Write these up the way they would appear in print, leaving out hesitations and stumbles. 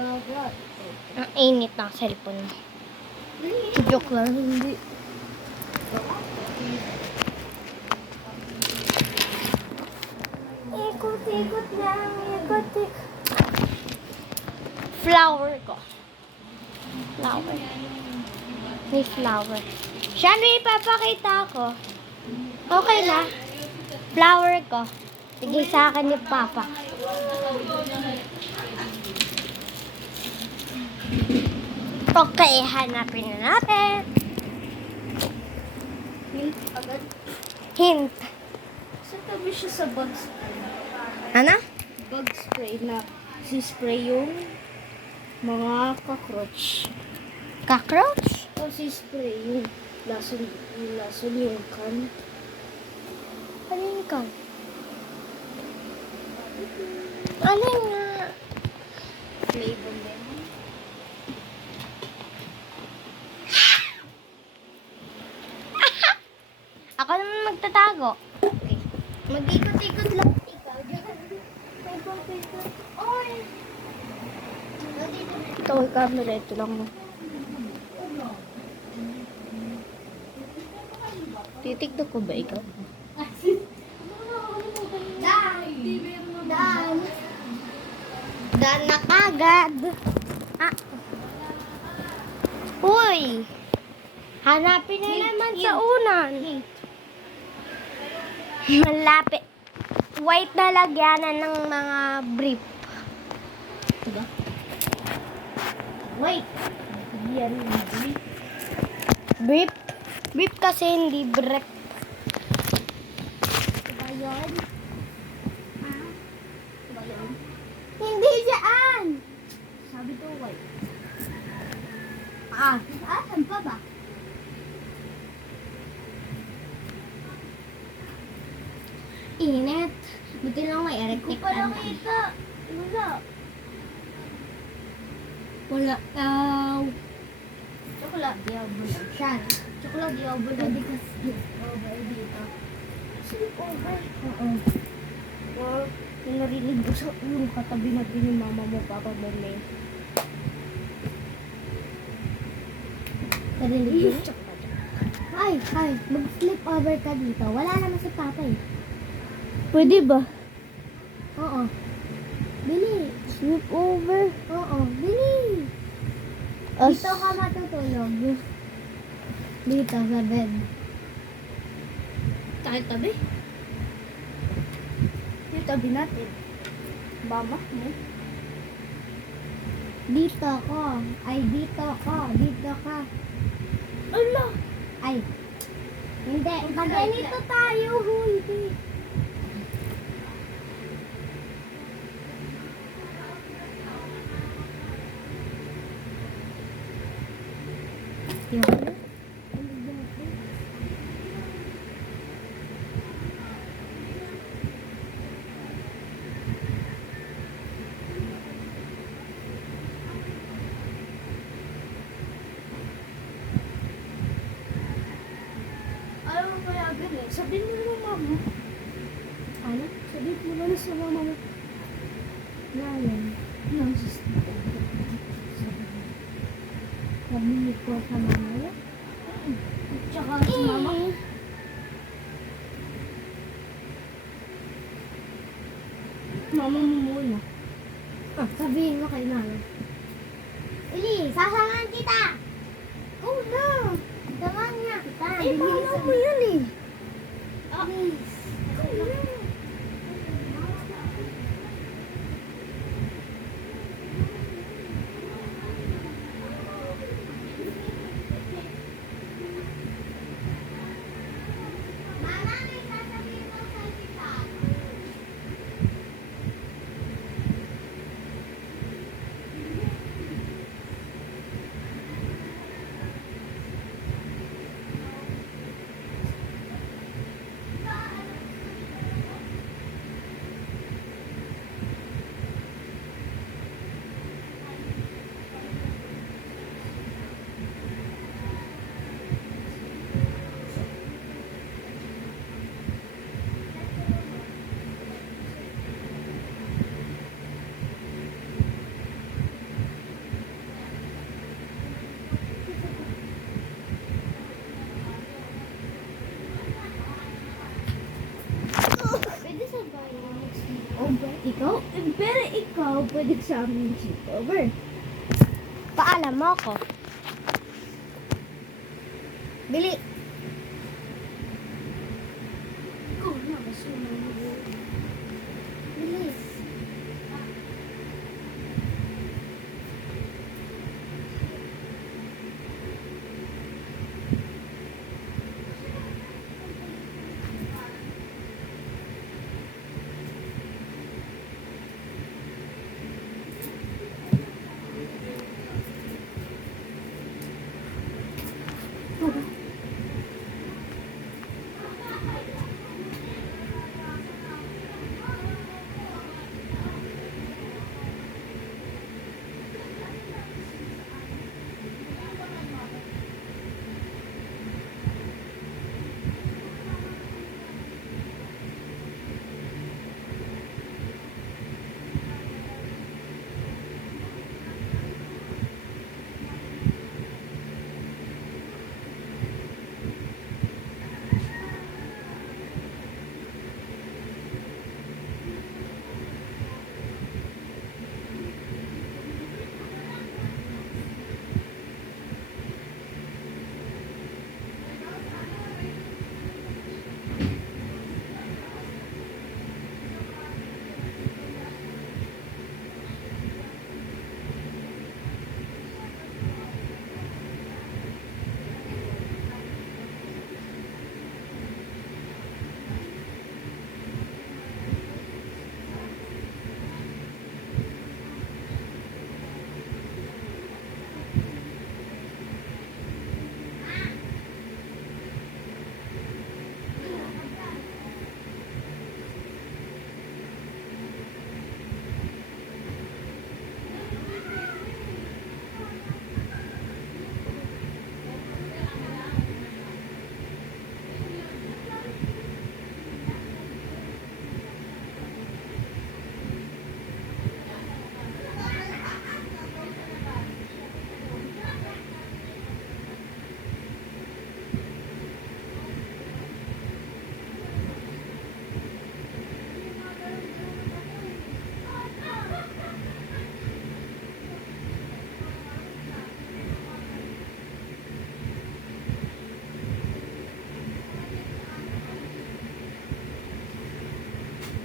Ang init ng cellphone mo. Joke lang, hindi. Ikot-ikot lang, ikot-ikot. Flower ko. Flower. May flower. Siya na ipapakita ko. Okay na. Flower ko. Sige sa akin ni Papa. Okay, hanapin na natin. Hint agad. Hint. Sa tabi siya sa bug spray. Ano? Bug spray na si-spray yung mga cockroach. Cockroach? O si-spray yung lason yung kan. Alin ka? Alin nga? Flavor lemon. Ako naman magtatago. Okay. Mag-ikot-ikot lang. Ikaw. Ikot-ikot. Oy! Ito ay camera. Ito lang mo. Titignan ko ba ikaw? Dan! Dan na kagad. Ah. Uy! Hanapin na naman sa unan. Malapit. White na lagyanan ng mga brief. Diba? Wait! Yan yung brief. Brief? Brief kasi hindi brief. Diba yun? Diba yun? Hindi siyaan! Sabi ko white. Saan pa ba? Init. Buti lang may electric fan. Wala. Wala daw. Chocolate diablo. Saan? Chocolate diablo. Pwede kasi. Over dito. Sleep over. Oo. Or yung narinig mo sa yung katabi natin yung mama mo, papa mo, may Narinig mo? Ay, mag-flip over ka dito. Wala naman si Papa eh. Pwede ba? Oo. Bili. Sleep over? Oo, bili. Dito ka matutulog. Dito sa bed. Kahit tabi? Yung tabi natin. Mama mo? Dito ko. Ay, dito ko. Dito ka. Ala! Ay. Hindi. Pag ganito tayo, hindi. Yun. Ayaw mo payagan eh. Sabihin mo na mama. Ano? Sabihin mo na sa mama mo. Ngayon. Yung sister. Nabili ko sa mamaya. Tsaka si mama. Mama mo muna. Sabihin mo kay mama. Ili, sasamahan kita! Oh no! Samahan niya kita. Eh, paano mo yun eh? Please. Oh no! Mama, may sasabihin ko sa kita. Pero ikaw, pwede ka sa amin sleepover. Paalam mo ako. Bili. Ikaw na, kasi naman. Bilis.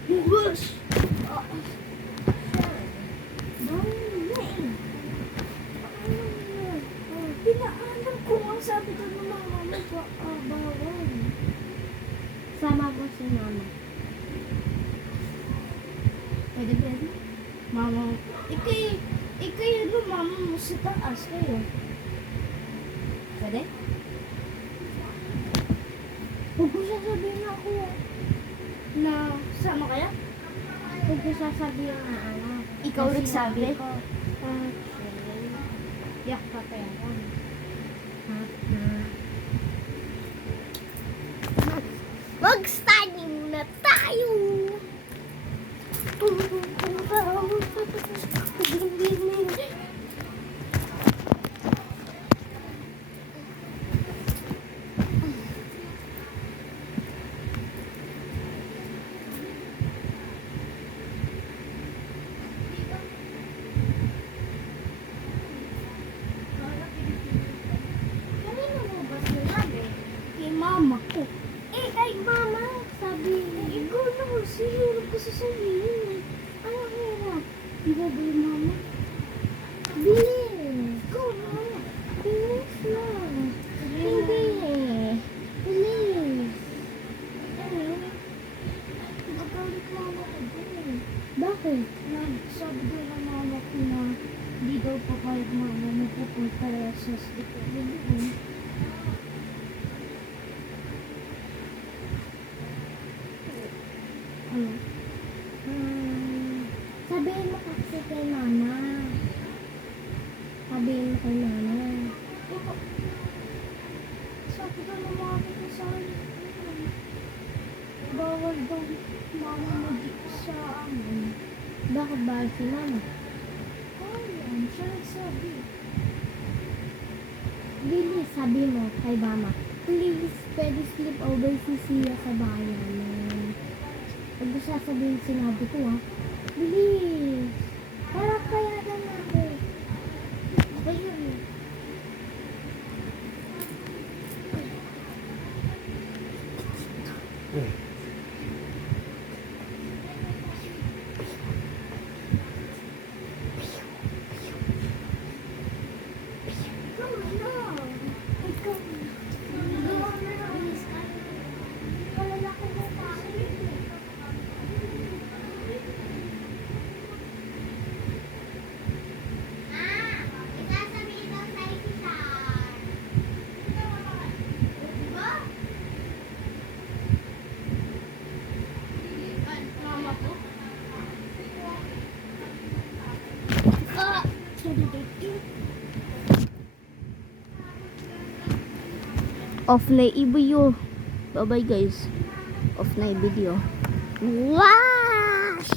Bugas! Pinaalam ko ang sabi ko ng mama mo pa, bawal. Sama ko si mama. Pwede ba yun? Mama, ikay yun mo, mama mo sa taas kayo. Pwede? Huwag ko sasabihin ako na sama kaya? Huwag ko sasabihin na ano. Ikaw rin sabi? Ko. Yak pa tayo. Mag-study muna tayo. Kanino mo ba sinabi? Kay mama ko. Eh, kay mama, sabi Ikaw na kasi, hirap ko sasabihin. ano hirap? Di ba ba yung mama? Bilis. Ikaw na. Bilis na. Hindi. Bilis. Ano? Nagagalit mama ko dun. Bakit? Sabi ko ng mama ko na di daw papayag mama mo pupunta sa hospital. Hindi. Ano? Sabihin mo kasi kay mama. Sabihin mo kay mama. Sabi ko ng mama ko sa akin, bawal daw mama mo dito sa amin. Bakit bawal si mama? Ayan, siya nagsabi. Bilis, sabi mo kay mama. Please, pwede sleep over si Sia sa bayan. Huwag mo sasabihin sinabi ko, ha? Bilis. Para payagan natin. Ayun. Off na yung video. Bye bye guys. Off na yung video. Wow!